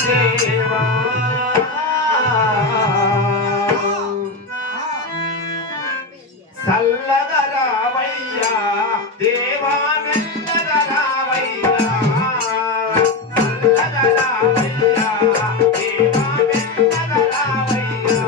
దేవా చల్లగా రావయ్యా దేవా మెల్లగా రావయ్యా చల్లగా రావయ్యా దేవా మెల్లగా రావయ్యా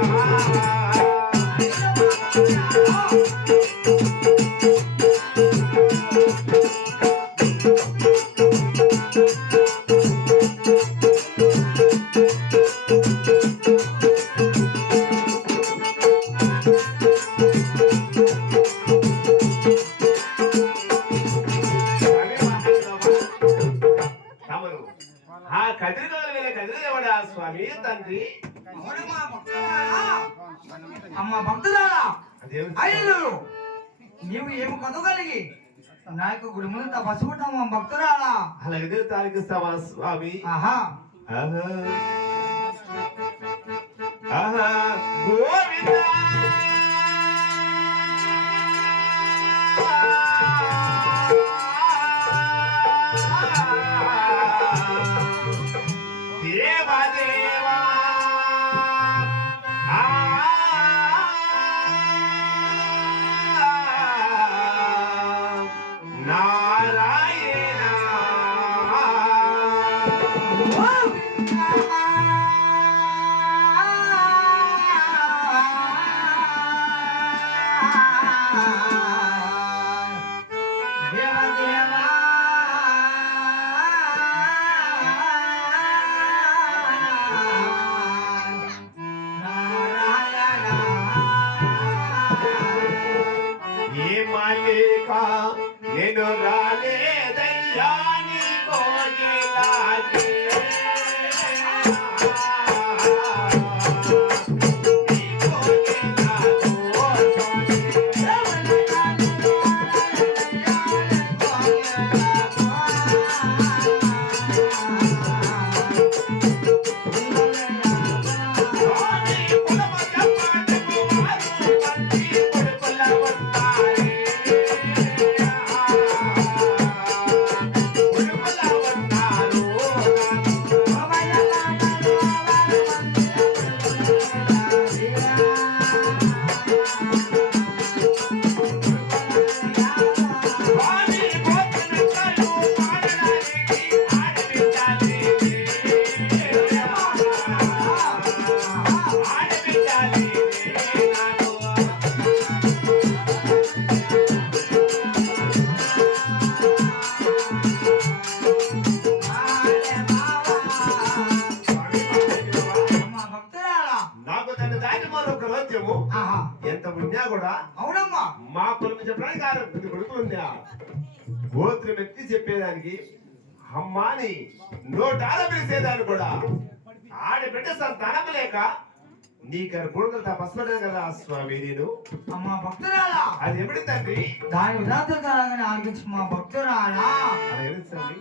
కదిరిదేవుడా స్వామి తండ్రి అమ్మ భక్తులారా అయ్యలు నీవు ఏమి కొనగలిగి నాకు గుడిములు తపస్సుకుంటామా భక్తురాలా అలాగే తాలికిస్తావా స్వామి ఆహా ఆహా గోవింద దేవదేవా నారాయణ నేను రాలేదయ్యా నీ కోగిలాకి ఎంత ఉన్నా కూడా అవునమ్మా మా కులం చెప్పడానికి కాదు కొడుకుందా గోత్రం ఎత్తి చెప్పేదానికి అమ్మాని నోటాల పిలిచేదాన్ని కూడా ఆడబిడ్డ సంతానం లేక నీ గర్భుడుగా తపస్సుపడ్డాను కదా స్వామి నేను అమ్మా భక్తురాలా అది ఎప్పుడు తండ్రి దాని విధాతగా ఆలోచించు మా భక్తురాలా అది ఎప్పుడు తండ్రి